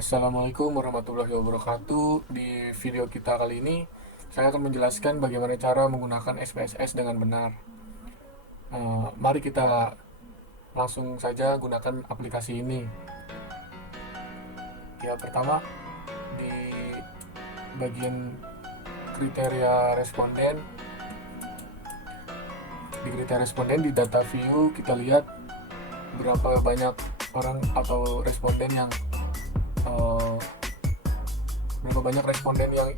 Assalamualaikum warahmatullahi wabarakatuh. Di video kita kali ini, saya akan menjelaskan bagaimana cara menggunakan SPSS dengan benar. Mari kita langsung saja gunakan aplikasi ini. Ya, pertama di bagian kriteria responden, di data view kita lihat berapa banyak orang atau responden yang berapa banyak responden yang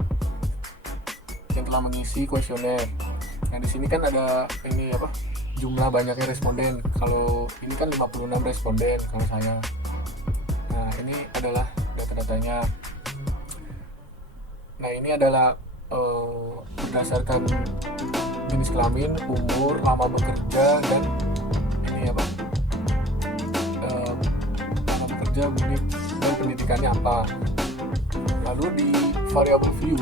telah mengisi kuesioner. Nah, di sini kan ada jumlah banyaknya responden. Kalau ini kan 56 responden kalau saya. Nah, ini adalah data-datanya. Nah, ini adalah berdasarkan jenis kelamin, umur, lama bekerja, dan lama bekerja, unit dan pendidikannya apa. Lalu di variable view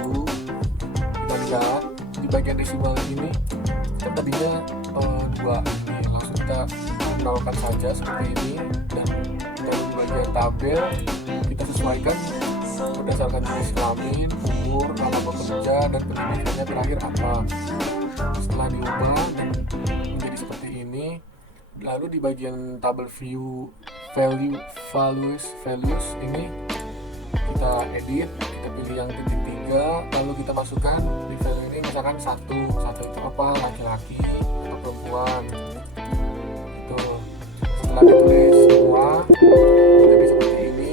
kita lihat di bagian desimal ini kan tadinya 2, ini langsung kita nolkan saja seperti ini, dan lalu di bagian tabel kita sesuaikan berdasarkan jenis kelamin, umur, lama bekerja, dan pendidikannya terakhir apa. Setelah diubah dan menjadi seperti ini, lalu di bagian tabel view values ini kita edit, kita pilih yang titik 3, lalu kita masukkan di value ini misalkan satu itu apa, laki-laki atau perempuan itu. Setelah ditulis semua jadi seperti ini,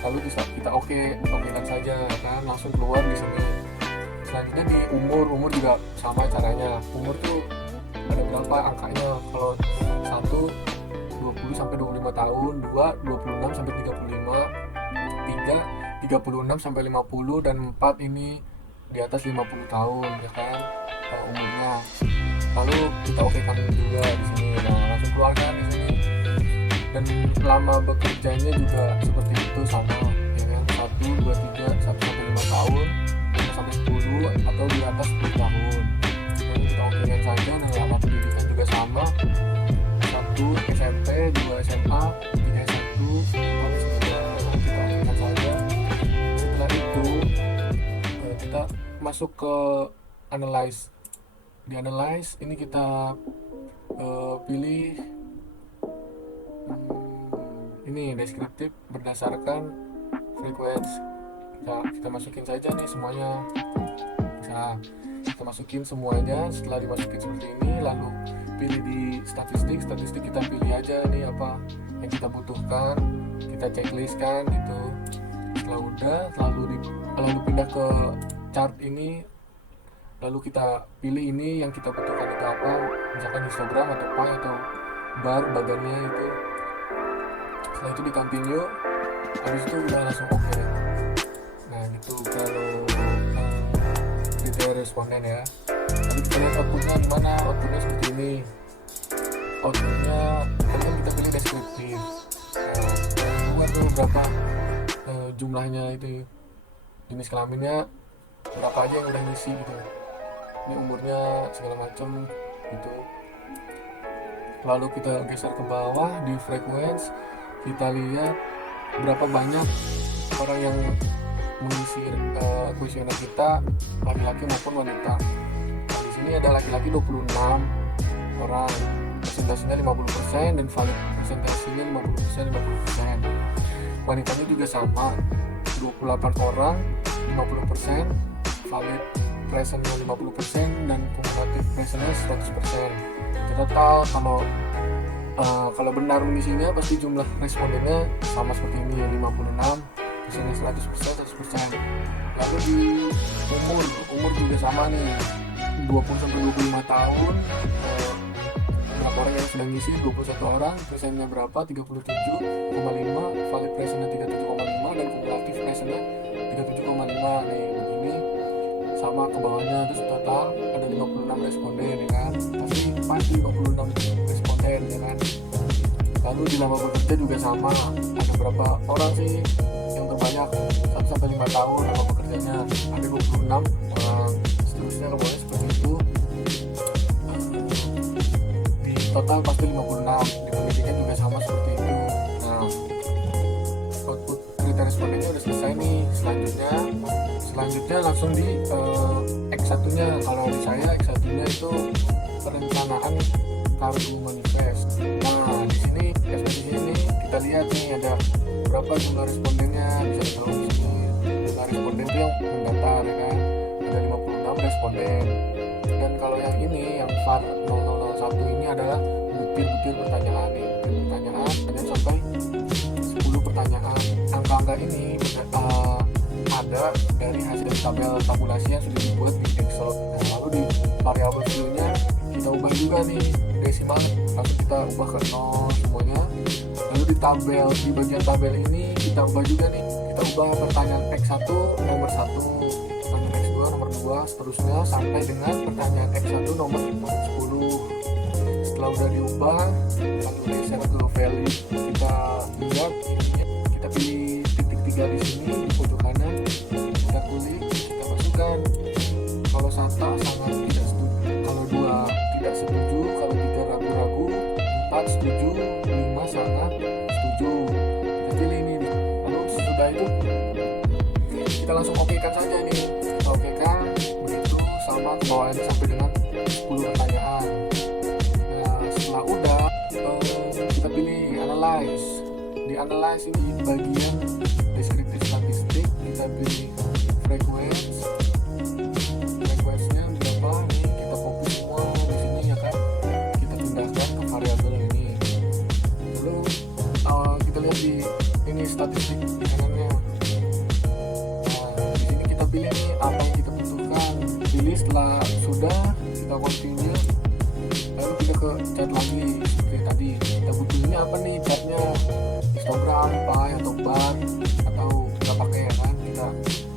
lalu kita okekan saja kan, langsung keluar di sini. Selanjutnya di umur juga sama caranya. Umur tuh ada berapa angkanya, kalau 1 20 sampai 25 tahun, 2 26 sampai 35, 3 36 sampai 50, dan 4 ini di atas 50 tahun ya kan umurnya. Lalu kita okekan juga di sini. Nah, langsung keluarkan di sini. Dan lama bekerjanya juga seperti itu, sama ya kan, 1 2 3 1 sampai 5 tahun, 5 sampai 10, atau di atas 10 tahun. Lalu kita okekan saja. Nah, lama pendidikan juga sama, 1 SMP, 2 SMA, 3 S1, 4 S2. Kita okekan saja. Setelah itu kita masuk ke analyze. Di analyze ini kita pilih ini deskriptif berdasarkan frequency. Kita masukin saja nih semuanya. Nah, kita masukin semuanya. Setelah dimasukin seperti ini, lalu pilih di statistik kita pilih aja nih apa yang kita butuhkan, kita checklistkan gitu. Setelah udah, lalu pindah ke chart ini, lalu kita pilih ini yang kita butuhkan itu apa, misalkan histogram atau pie atau bar bagannya itu. Setelah itu di continue, habis itu udah langsung oke. Nah, gitu kalau kriteria responden ya. Lalu kita lihat outputnya gimana. Outputnya seperti ini. Outputnya kan kita pilih deskriptif. Nah, tuh berapa jumlahnya itu, jenis kelaminnya berapa aja yang udah ngisi gitu, ini umurnya segala macam gitu. Lalu kita geser ke bawah di frequency, kita lihat berapa banyak orang yang mengisi kuesioner kita, laki-laki maupun wanita. Nah, di sini ada laki-laki 26 orang, presentasinya 50%, dan valid presentasinya 50%. Wanitanya juga sama, 28 orang, 50%, valid presentnya 50%, dan kumulatif presentnya 100%. Total kalau benar mengisinya pasti jumlah respondennya sama seperti ini ya, 56, presentnya 100%. Lalu di umur juga sama nih, 20 sampai 25 tahun, berapa orang yang sedang ngisi, 21 orang, presennya berapa, 37,5, valid presentnya 37,5, dan kumulatif presentnya 37,5 nih, begini sama ke bawahnya. Terus total ada 56 responden ya kan, pasti 56 responden ya kan. Lalu di lama bekerja juga sama, ada berapa orang sih yang terbanyak, 1 sampai 5 tahun lama bekerjanya, ada 26 orang. Seterusnya ke bawahnya seperti itu. Di total pasti 56, di pendidikan juga sama seperti itu. Nah, output kriteria responden langsung di X1 nya. Kalau di saya X1 nya itu perencanaan kartu manifest. Nah di sini SPDC ini kita lihat nih ada berapa jumlah respondennya, bisa ditaruh di sini. Jumlah responden itu yang mendaftar ya kan, ada 56 responden. Dan kalau yang ini yang VAR 0001 ini adalah butir-butir pertanyaan nih, pertanyaan sampai 10 pertanyaan. Angka-angka ini ada dari hasil tabel tabulasi yang sudah dibuat di Excel. Nah, lalu di variabel value-nya kita ubah juga nih desimal, lalu kita ubah ke 0 semuanya. Lalu di tabel, di bagian tabel ini kita ubah juga nih, kita ubah pertanyaan X1 nomor 1, pertanyaan X2 nomor 2, seterusnya sampai dengan pertanyaan X1 nomor 10. Setelah udah diubah, lalu geser ke value, kita lihat, kita pilih titik 3 di sini di pojok kanan, kita klik, kita masukkan. Kalau 1 sangat tidak setuju, kalau 2 tidak setuju, kalau 3 ragu-ragu, 4 setuju, 5 sangat setuju. Kita pilih ini. Lalu sesudah itu kita langsung oke kan saja nih, kita oke kan begitu sama ke bawah ini sampai dengan 10 pertanyaan. Nah setelah udah kita pilih analyze. Di analyze ini bagian deskriptif statistik, kita pilih frekuensinya berapa nih, kita copy semua di sini ya kan, kita pindahkan ke variabel ini. Lalu kita lihat di ini statistik kanannya. Nah di sini kita pilih nih apa yang kita butuhkan, pilih. Setelah sudah kita continue, lalu kita ke chat lagi seperti tadi. Kita butuhnya apa nih chatnya, histogram, pie atau bar, atau nggak pakai ya kan,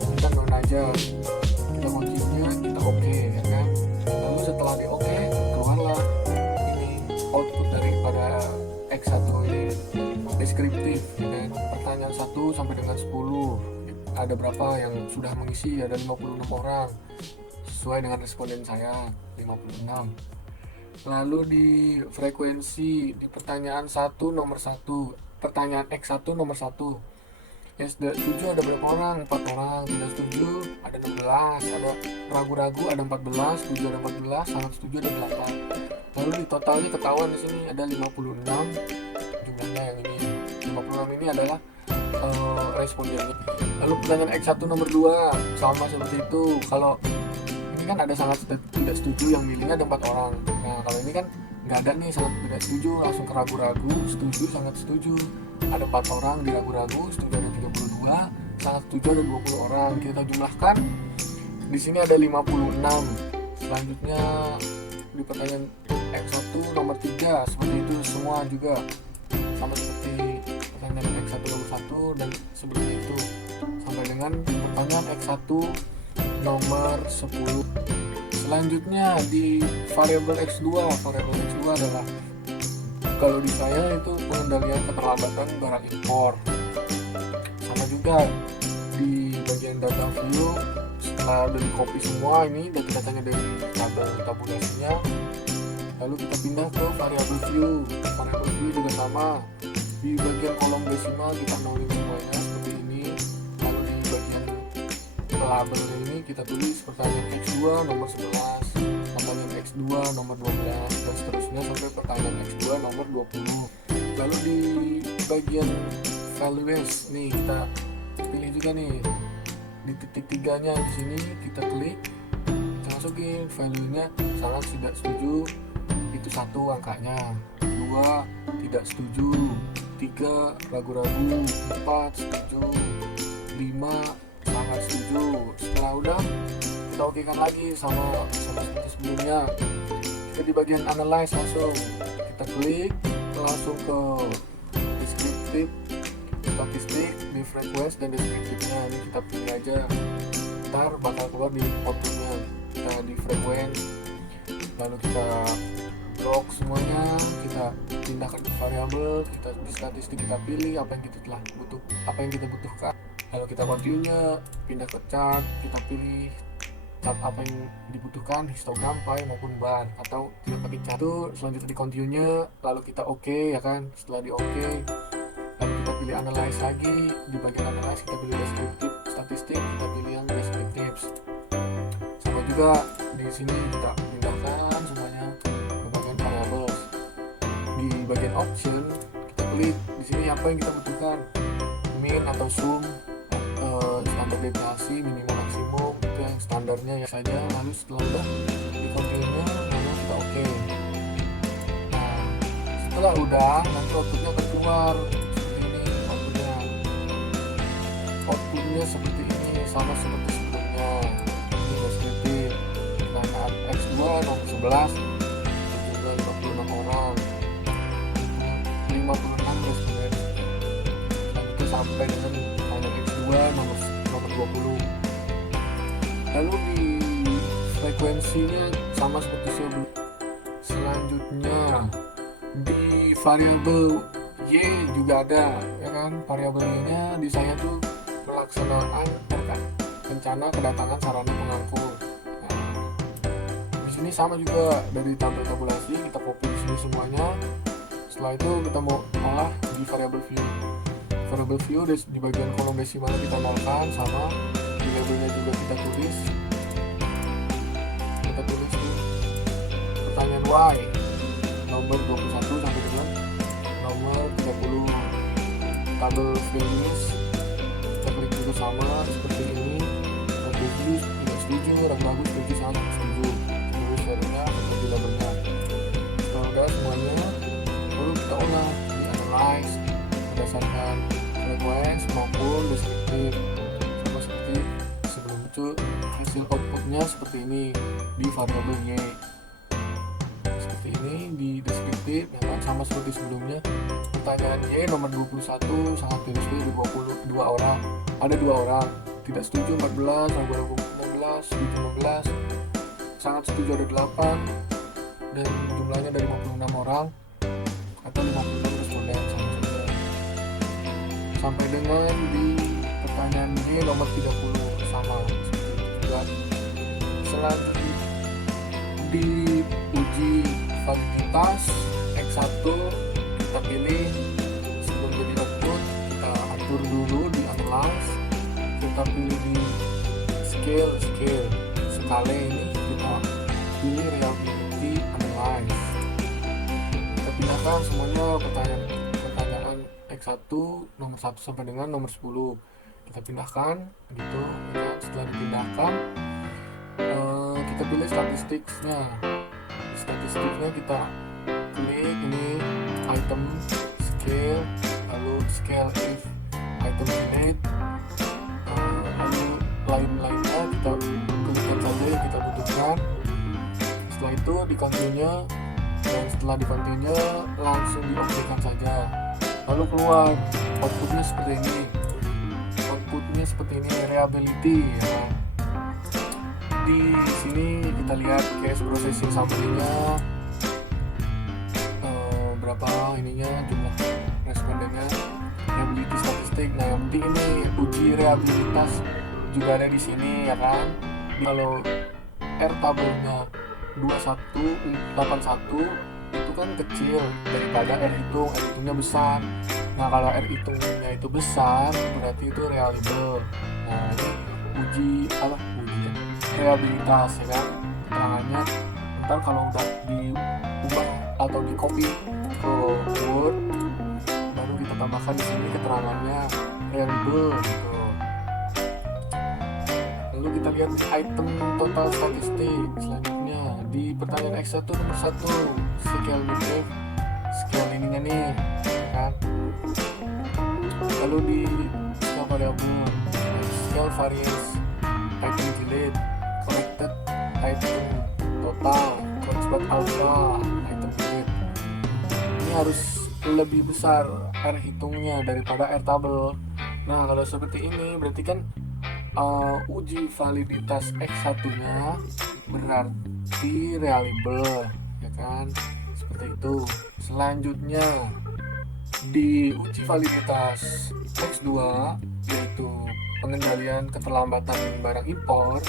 kita non aja, kita kuncinya kita oke ya kan. Lalu setelah di oke, keluarlah ini output daripada X1 ini deskriptif ya kan. Pertanyaan 1 sampai dengan 10 ada berapa yang sudah mengisi, ada 56 orang sesuai dengan responden saya 56. Lalu di frekuensi di pertanyaan 1 nomor 1, pertanyaan X1 nomor 1, yang setuju ada berapa orang? 4 orang. Tidak setuju ada 16, ada ragu-ragu ada 14, setuju ada 14, sangat setuju ada 8. Lalu di totalnya ketahuan di sini ada 56 jumlahnya. Yang ini 56 ini adalah respondennya. Lalu pertanyaan X1 nomor 2 sama seperti itu. Kalau ini kan ada sangat tidak setuju, yang milihnya ada 4 orang. Nah kalau ini kan nggak ada nih sangat tidak setuju, langsung ke ragu-ragu, setuju, sangat setuju ada 4 orang, di ragu-ragu setuju ada 32, sangat setuju ada 20 orang. Kita jumlahkan di sini ada 56. Selanjutnya di pertanyaan X1 nomor 3 seperti itu semua juga sama seperti pertanyaan X1 nomor 1 dan seperti itu sampai dengan pertanyaan X1 nomor 10. Selanjutnya di variabel X2. Variabel X2 adalah, kalau di saya itu pengendalian keterlambatan barang impor. Sama juga di bagian data view, setelah udah di copy semua ini data-datanya dari tabel tabulasinya, lalu kita pindah ke variabel view. Variabel view juga sama, di bagian kolom desimal kita nolin semuanya seperti ini. Lalu di bagian label ini kita tulis pertanyaan X2 nomor 11, pertanyaan X2 nomor 12, dan seterusnya sampai pertanyaan X2 nomor 20. Lalu di bagian values nih kita pilih juga nih di titik 3-nya di sini, kita klik, kita masukin value-nya sangat tidak setuju itu 1 angkanya, 2 tidak setuju, 3 ragu-ragu, 4 setuju, 5 sangat setuju. Setelah udah kita okekan lagi sama seperti sebelumnya. Kita di bagian analyze langsung kita klik langsung ke deskriptif statistik, di frequency dan deskriptifnya ini kita pilih aja, ntar bakal keluar di outputnya. Kita di frequency, lalu kita blok semuanya, kita pindahkan ke variabel, kita di statistik kita pilih apa yang kita telah butuh, apa yang kita butuhkan. Lalu kita continue, pindah ke chart, kita pilih chart apa yang dibutuhkan, histogram, pie maupun bar, atau tidak pakai chart. Itu selanjutnya di continue, lalu kita oke ya kan. Setelah di oke, lalu kita pilih analyze lagi. Di bagian analyze kita pilih deskriptif statistik, kita pilih yang deskriptif. juga di sini kita pindahkan semuanya ke bagian variables. Di bagian option kita klik di sini apa yang kita butuhkan, min atau sum, standar deviasi, minimum maksimum, itu yang standarnya ya saja. Lalu setelah udah di continue lalu kita oke. Nah setelah udah nanti outputnya akan keluar seperti ini. Outputnya seperti ini, sama seperti sebelumnya. Ini deskriptif. Pertanyaan X2 nomor 11 berjumlah 56 orang, 56 responden. Dan itu sampai dengan pertanyaan X2 nomor 20. Lalu di frekuensinya sama seperti sebelum. Selanjutnya di variabel Y juga ada, ya kan? Variabel Y-nya di saya tuh pelaksanaan rencana kedatangan sarana pengangkut. Nah, di sini sama juga dari tabel tabulasi kita copy di sini semuanya. Setelah itu kita mau olah di variabel view. Variabel view di bagian kolom desimal kita nolkan, sama di labelnya juga kita tulis. Kita tulis di pertanyaan Y nomor 21 sampai dengan nomor 30. Tabel values kita klik juga sama seperti ini. Setuju, tidak setuju, ragu-ragu, setuju, sangat setuju. Terus serinya seperti labelnya. Setelah udah semuanya, lalu kita olah di analyze berdasarkan frequency maupun deskriptif, sama seperti sebelum itu. Hasil outputnya seperti ini di variabel Y, seperti ini di deskriptif, ya kan? Sama seperti sebelumnya. Pertanyaan Y nomor 21 sangat tidak setuju 22 orang, ada 2 orang, tidak setuju 14, ragu-ragu 16, setuju 16, sangat setuju ada 8, dan jumlahnya dari 56 orang atau 56 responden, sama saja. Sampai dengan di pertanyaan Y nomor 30 sama seperti itu juga. Selanjutnya di uji validitas X1 kita pilih sebelum jadi output, kita atur dulu di analyze, kita pilih di skala ini kita pilih reliability analyze. Kita pindahkan semuanya pertanyaan X1 nomor 1 sampai dengan nomor 10 kita pindahkan gitu. Dan setelah dipindahkan kita pilih statistiknya kita klik ini item scale, lalu scale if item delete, lalu lain-lainnya kita klikkan saja yang kita butuhkan. Setelah itu di continue, dan setelah di continue langsung diokekan saja. Lalu keluar outputnya seperti ini, reliability ya. Di sini kita lihat case processing summary-nya, berapa ininya, jumlah respondennya, reliability statistik. Nah yang penting ini uji reliabilitas juga ada di sini ya kan. Kalau R tabelnya 2181 itu kan kecil daripada R hitungnya besar. Nah kalau R hitungnya itu besar berarti itu reliable. Nah ini uji reliabilitas ya kan, keterangannya. Ntar kalau udah diubah atau di copy ke Word, baru kita tambahkan di sini keterangannya reliable gitu. Lalu kita lihat di item total statistik. Selanjutnya di pertanyaan X1 nomor 1 scale metric, scale ininya nih kan. Lalu di scale variable, scale variance, item delete, collected item total, correspond alpha, item delete. Ini harus lebih besar R hitungnya daripada R tabel. Nah kalau seperti ini berarti kan uji validitas X1 nya berarti reliable ya kan, seperti itu. Selanjutnya di uji validitas X2 yaitu pengendalian keterlambatan barang impor,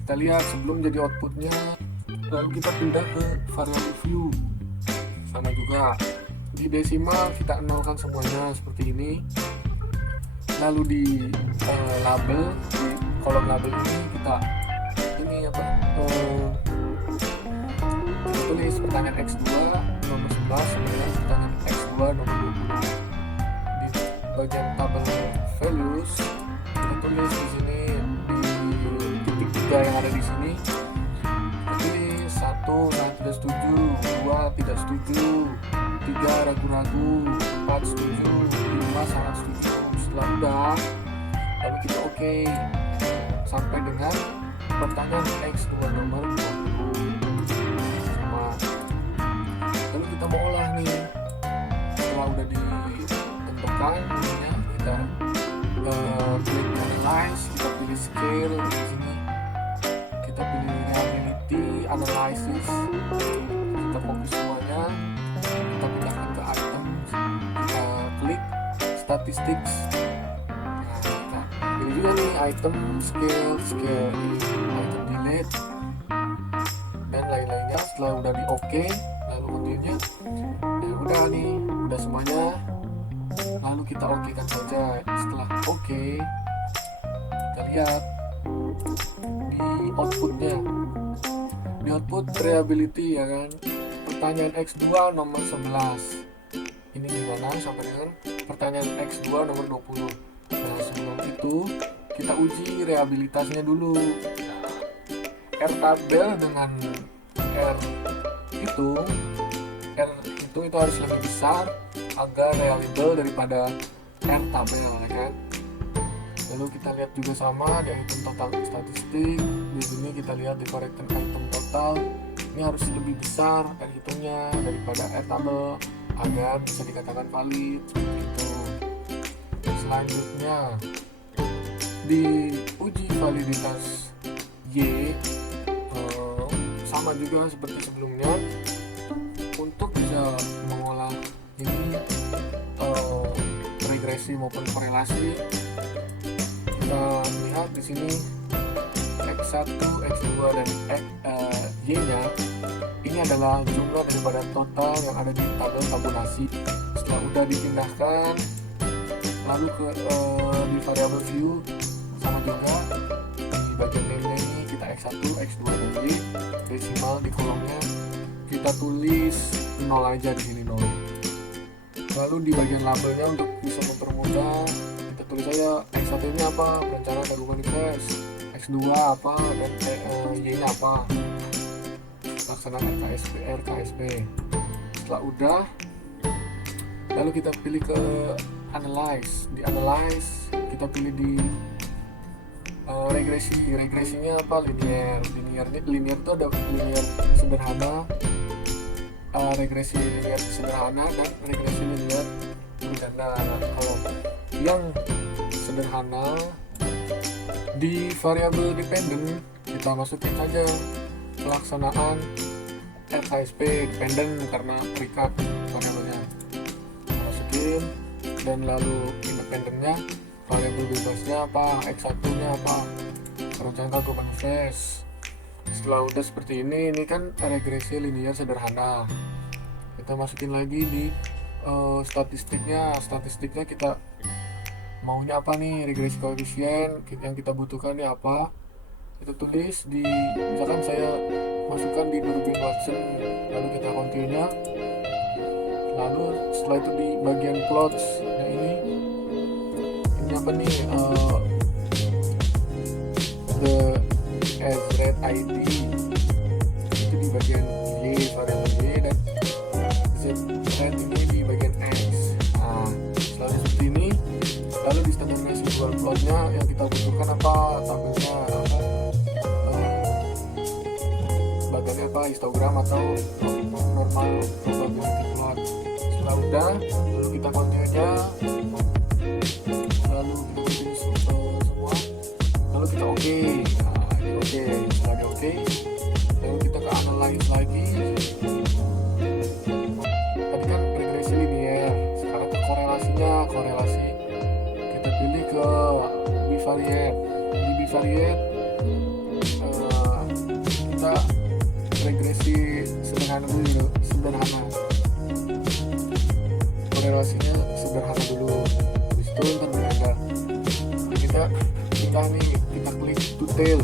kita lihat sebelum jadi outputnya, lalu kita pindah ke variable view. Sama juga di desimal kita nolkan semuanya seperti ini. Lalu di label, di kolom label ini kita ini apa, kita tulis pertanyaan X2 nomor 11 dengan pertanyaan X2 nomor 20. Di bagian tabel values kita tulis di sini, di titik 3 yang ada di sini kita tulis 1 saya tidak setuju, 2 tidak setuju, 3 ragu-ragu, 4 setuju, 5 sangat setuju. Setelah udah, lalu kita oke sampai dengan pertanyaan X2 nomor 20 sama. Lalu kita mau olah nih, setelah udah ditentukan ya, kita klik analyze, kita pilih scale di sini, kita pilih reliability, analysis, kita fokus semuanya, kita pindahkan ke item, kita klik statistics. Nah, kita pilih juga nih item, scale, item delete dan lain-lainnya. Setelah udah di oke, lalu continue, ya udah nih, udah semuanya. Lalu kita oke kan saja. Setelah oke, kita lihat di outputnya, di output reliability ya kan, pertanyaan X2 nomor 11 ini gimana sampai dengan pertanyaan X2 nomor 20. Nah, sebelum itu kita uji reliabilitasnya dulu. R tabel dengan R hitung itu harus lebih besar agar reliable daripada R tabel ya kan. Lalu kita lihat juga sama di item total statistik. Di sini kita lihat di corrected item total ini harus lebih besar R hitungnya daripada R tabel agar bisa dikatakan valid seperti itu. Selanjutnya di uji validitas Y, sama juga seperti sebelumnya. Untuk bisa mengolah ini regresi maupun korelasi, kita lihat di sini X1, X2 dan Y-nya ini adalah jumlah daripada total yang ada di tabel tabulasi. Setelah udah dipindahkan, lalu ke di variable view sama juga di bagian name-nya ini kita X1, X2 dan Y, desimal di kolomnya kita tulis 0 aja di sini 0. Lalu di bagian labelnya untuk bisa mempermudah kita tulis aja X1 ini apa, perencanaan lagu manifest, X2 apa, dan Y-nya apa, laksanaan RKSP. Setelah udah, lalu kita pilih ke analyze. Di analyze kita pilih di regresinya apa, linear itu ada linear sederhana, regresi linear sederhana dan regresi linear berganda. Kalau yang sederhana di variabel dependent kita masukin saja pelaksanaan RKSP dependent karena recap variabelnya masukin, dan lalu independentnya variabel bebasnya apa, X1 nya apa, perencanaan lagu manifest. Setelah udah seperti ini kan regresi linear sederhana, kita masukin lagi di statistiknya kita maunya apa nih, regresi koefisien yang kita butuhkan ini apa, kita tulis di, misalkan saya masukkan di Durbin Watson, lalu kita continue. Lalu setelah itu di bagian plots, nah ini apa nih, the average ID itu di bagian Y, variabel Y, dan z rate ini di bagian X. Nah, setelah seperti ini, lalu di standar residual plotnya yang kita butuhkan apa, tabelnya apa, bagiannya apa, histogram atau normal probability plot. Setelah udah, lalu kita continue, lalu kita pilih semua, lalu kita oke. Nah, ini oke. Setelah di oke, lalu kita ke analyze lagi. Tadi kan regresi linear, sekarang ke korelasi kita pilih ke bivariate. Di bivariate kita regresi sederhana dulu, korelasinya sederhana dulu, habis itu ntar berganda. Kita klik to tail.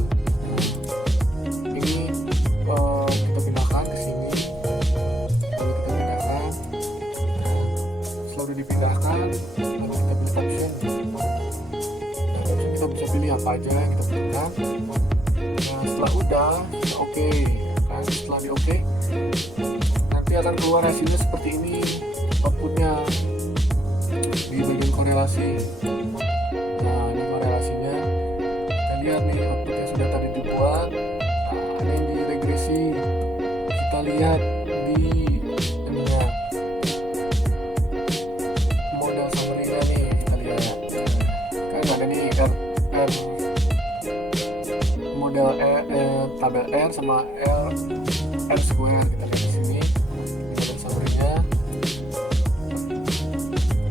pilih apa aja yang kita butuhkan. Nah setelah udah kita oke. Kan setelah di oke, nanti akan keluar hasilnya seperti ini, outputnya di bagian korelasi. Nah ini korelasinya, kita lihat nih output yang sudah tadi dibuat. Nah ada yang di regresi, kita lihat di ininya, model summary-nya nih, kita lihat kan ada nih R model tabel R sama R square. Kita lihat di sini model summary-nya,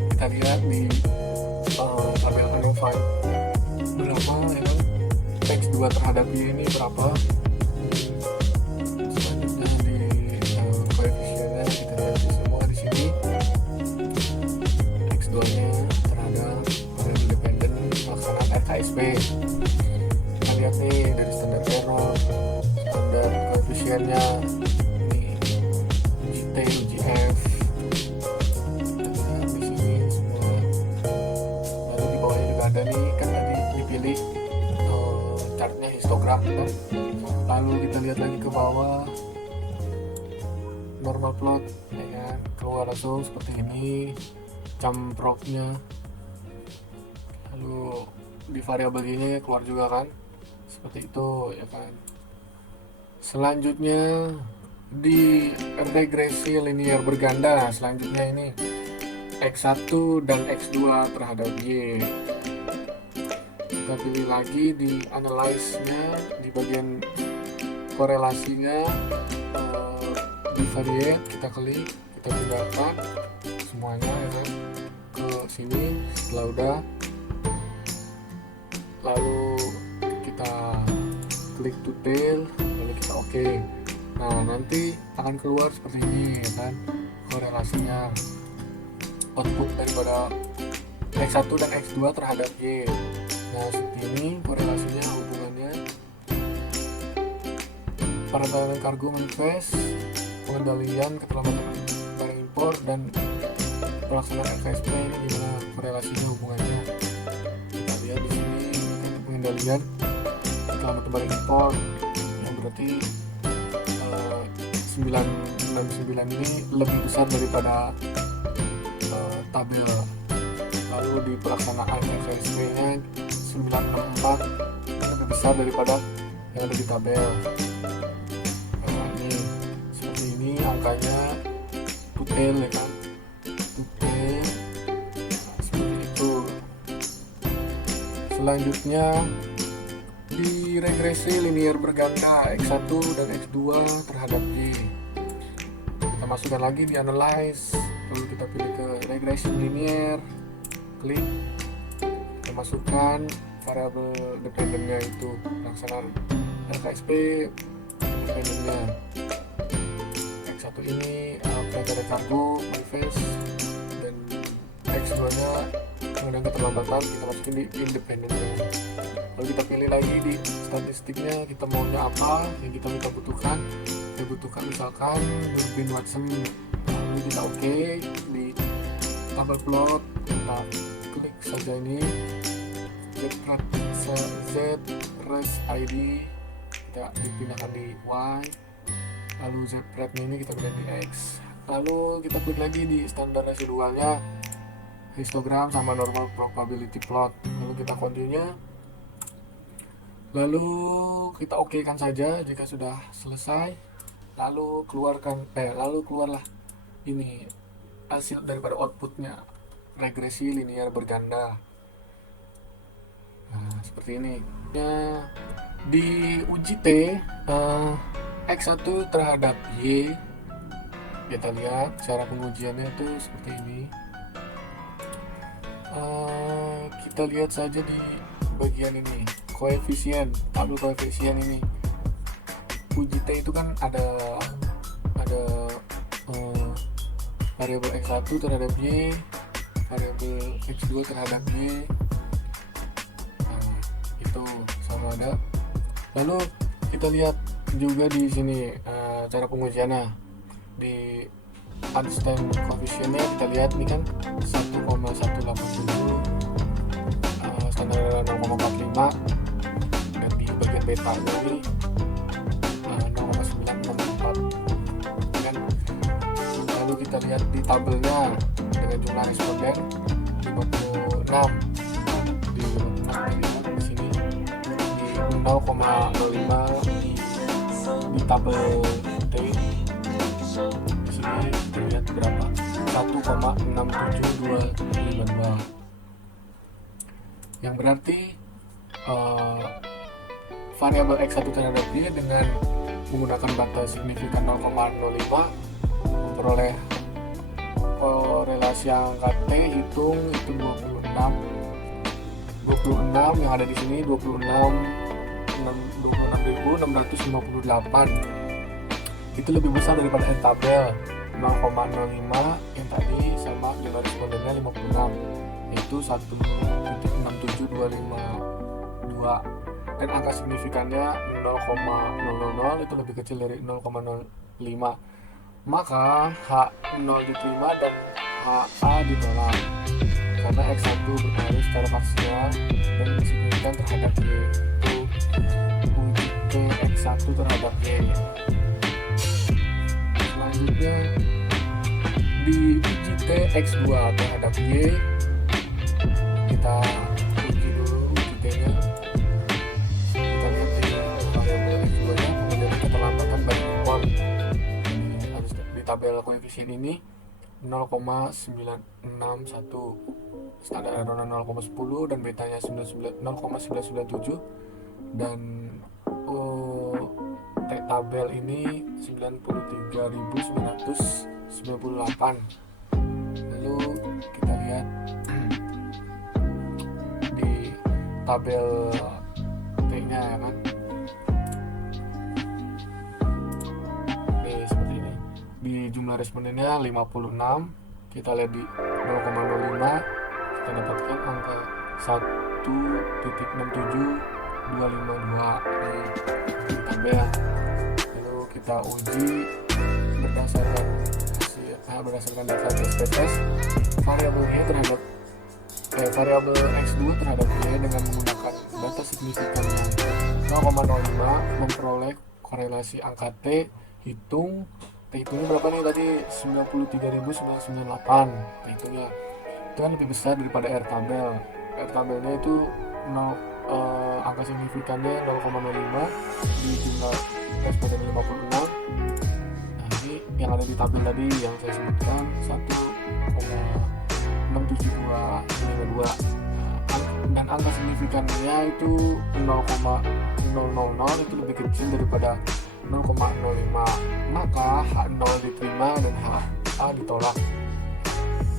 kita lihat di tabel menu file berapa ya kan, X2 terhadap Y ini berapa. Selanjutnya di koefisiennya kita lihat di semua di sini, X2 nya terhadap variabel dependen pelaksanaan RKSP. Kita lihat nih dari standar error, standar koefisiennya ini GT, GF, di sini semua. Lalu di bawahnya juga ada nih, kan tadi dipilih chartnya histogram kan. Lalu kita lihat lagi ke bawah, normal plot ya kan, keluar langsung seperti ini jump proc-nya. Lalu di variabel ini keluar juga kan, seperti itu ya kan. Selanjutnya di regresi linear berganda, selanjutnya ini X1 dan X2 terhadap Y. Kita pilih lagi di analyze-nya, di bagian korelasinya, di variate kita klik, kita pindahkan semuanya ya kan, ke sini. Setelah udah, lalu kita klik detail, lalu kita oke. Nah nanti akan keluar seperti ini ya kan, korelasinya, output daripada X1 dan X2 terhadap Y. Nah seperti ini korelasinya, hubungannya, penandatanganan kargo manifest, pengendalian keterlambatan barang impor, dan pelaksanaan RKSP. Ini gimana korelasinya, hubungannya. Kita lihat di sini pengendalian keterlambatan barang impor, yang berarti 999 ini lebih besar daripada tabel. Lalu di pelaksanaan RKSP nya 964 lebih besar daripada yang ada di tabel. Nah ini seperti ini angkanya, detail ya kan, detail. Nah, seperti itu. Selanjutnya di regresi linear berganda X1 dan X2 terhadap Y, kita masukkan lagi di analyze, lalu kita pilih ke regression linear, klik, kita masukkan variabel dependennya, itu pelaksanaan RKSP dependennya. X1 ini pelaksanaan kargo manifest, dan X2 nya kemudian keterlambatan, kita masukin di independennya. Lalu kita pilih lagi di statistiknya, kita maunya apa yang kita butuhkan. Kita butuhkan misalkan Durbin Watson. Lalu kita oke. Di tabel plot kita klik saja ini ZRES ID, kita dipindahkan di Y. Lalu ZRES ini kita pindah di X. Lalu kita klik lagi di standar residualnya, histogram sama normal probability plot. Lalu kita continue. Lalu kita okekan saja jika sudah selesai. Lalu keluarlah ini hasil daripada outputnya, regresi linear berganda. Nah seperti ini ya. Di uji T X1 terhadap Y, kita lihat cara pengujiannya itu seperti ini. Kita lihat saja di bagian ini, koefisien, tabel koefisien ini. Uji T itu kan ada variabel X1 terhadap Y, variabel X2 terhadap Y. Nah, itu sama ada. Lalu kita lihat juga di sini cara pengujiannya. Di Einstein koefisiennya kita lihat ini kan 1,187, standar 0,45, dan di bagian beta ini 0,964. Dan lalu kita lihat di tabelnya dengan jumlah responden 56 di sini, di 0,05 di tabel T. Di sini kita lihat berapa, 1,67252, yang berarti variabel X1 terhadap Y dengan menggunakan batas signifikan 0,05 memperoleh korelasi angka T hitung itu 26 yang ada di sini 26.658. Itu lebih besar daripada R tabel 0,05 yang tadi sama dengan respondennya 56, yaitu 1.67252, dan angka signifikannya 0,000 itu lebih kecil dari 0,05. Maka H0 diterima dan HA ditolak karena X1 berpengaruh secara parsial dan signifikan terhadap Y, yaitu uji T X1 terhadap Y. Selanjutnya di uji T X2 terhadap Y, kita uji dulu uji T-nya. Kita lihat di variabel X2 nya menjadi keterlambatan bagi import. Harus di tabel koefisien ini 0,961, standar errornya 0,10 dan betanya 0,997, dan tabel ini 93.998. Lalu kita lihat di tabel T-nya ya kan, ini seperti ini. Di jumlah respondennya 56, kita lihat di 0,05 kita dapatkan angka 1.67252 di tabel. Lalu kita uji berdasarkan data SPSS variabel Y terhadap variabel X2 terhadap Y dengan menggunakan data signifikan 0,05 memperoleh korelasi angka T hitung. T hitungnya berapa nih tadi? 93.998. T hitungnya itu kan lebih besar daripada R tabel. R tabelnya itu angka signifikannya 0,05 di jumlah responden 56. Nah ini yang ada di tabel tadi yang saya sebutkan 1,67252, dan angka signifikannya itu 0,000 itu lebih kecil daripada 0,05. Maka H0 diterima dan HA ditolak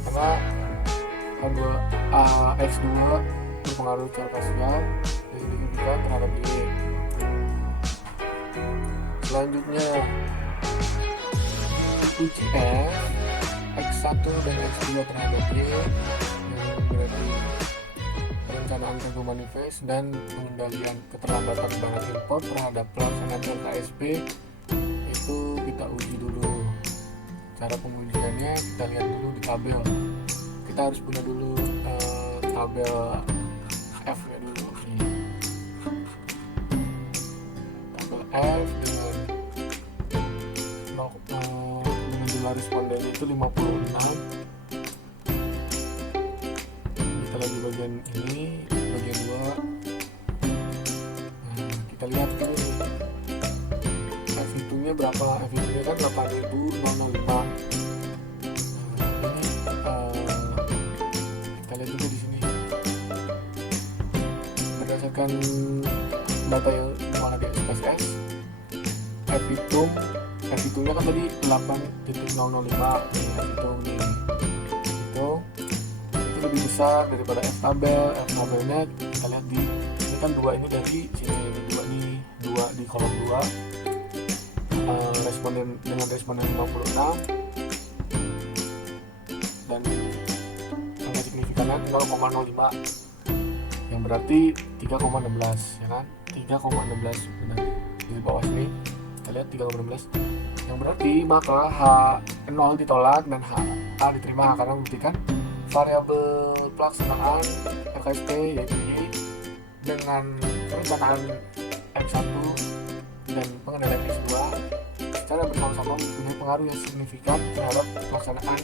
karena X2 berpengaruh secara parsial dan signifikan terhadap Y. Selanjutnya uji F X1 dan X2 terhadap Y, yang berarti perencanaan kargo manifest dan pengendalian keterlambatan barang impor terhadap pelaksanaan LKSP. Itu kita uji dulu. Cara pengujiannya kita lihat dulu di tabel. Kita harus punya dulu tabel F nya dulu nih. Tabel F dengan jumlah responden itu 56. Kita lagi bagian ini, bagian 2. Nah, kita lihat dulu nih. F hitungnya berapa? F hitungnya kan 8.005. Kita lihat juga di sini. Berdasarkan data yang mana di SPSS, F hitungnya kan tadi 8.005. F hitung nih. Itu lebih besar daripada F tabel. F tabelnya kita lihat di ini kan 2 ini dari sini, ini 2 di kolom 2. Responden dengan responden 56 dan angka signifikannya 0,05 yang berarti 3,16 ya kan, 3,16 benar di bawah sini kita lihat 3,16 yang berarti maka H0 ditolak dan HA diterima karena membuktikan variabel pelaksanaan LKSP yaitu Y dengan perencanaan M1 dan pengendalian S2 secara bersama-sama mempunyai pengaruh yang signifikan terhadap pelaksanaan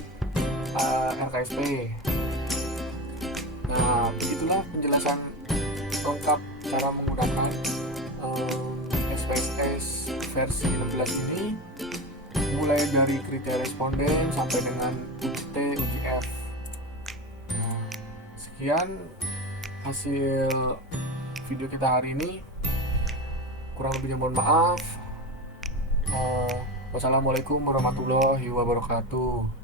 RKSP. Nah, begitulah penjelasan lengkap cara menggunakan SPSS versi 16 ini, mulai dari kriteria responden sampai dengan uji T, uji F. Nah, sekian hasil video kita hari ini. Kurang lebihnya mohon maaf. Wassalamualaikum warahmatullahi wabarakatuh.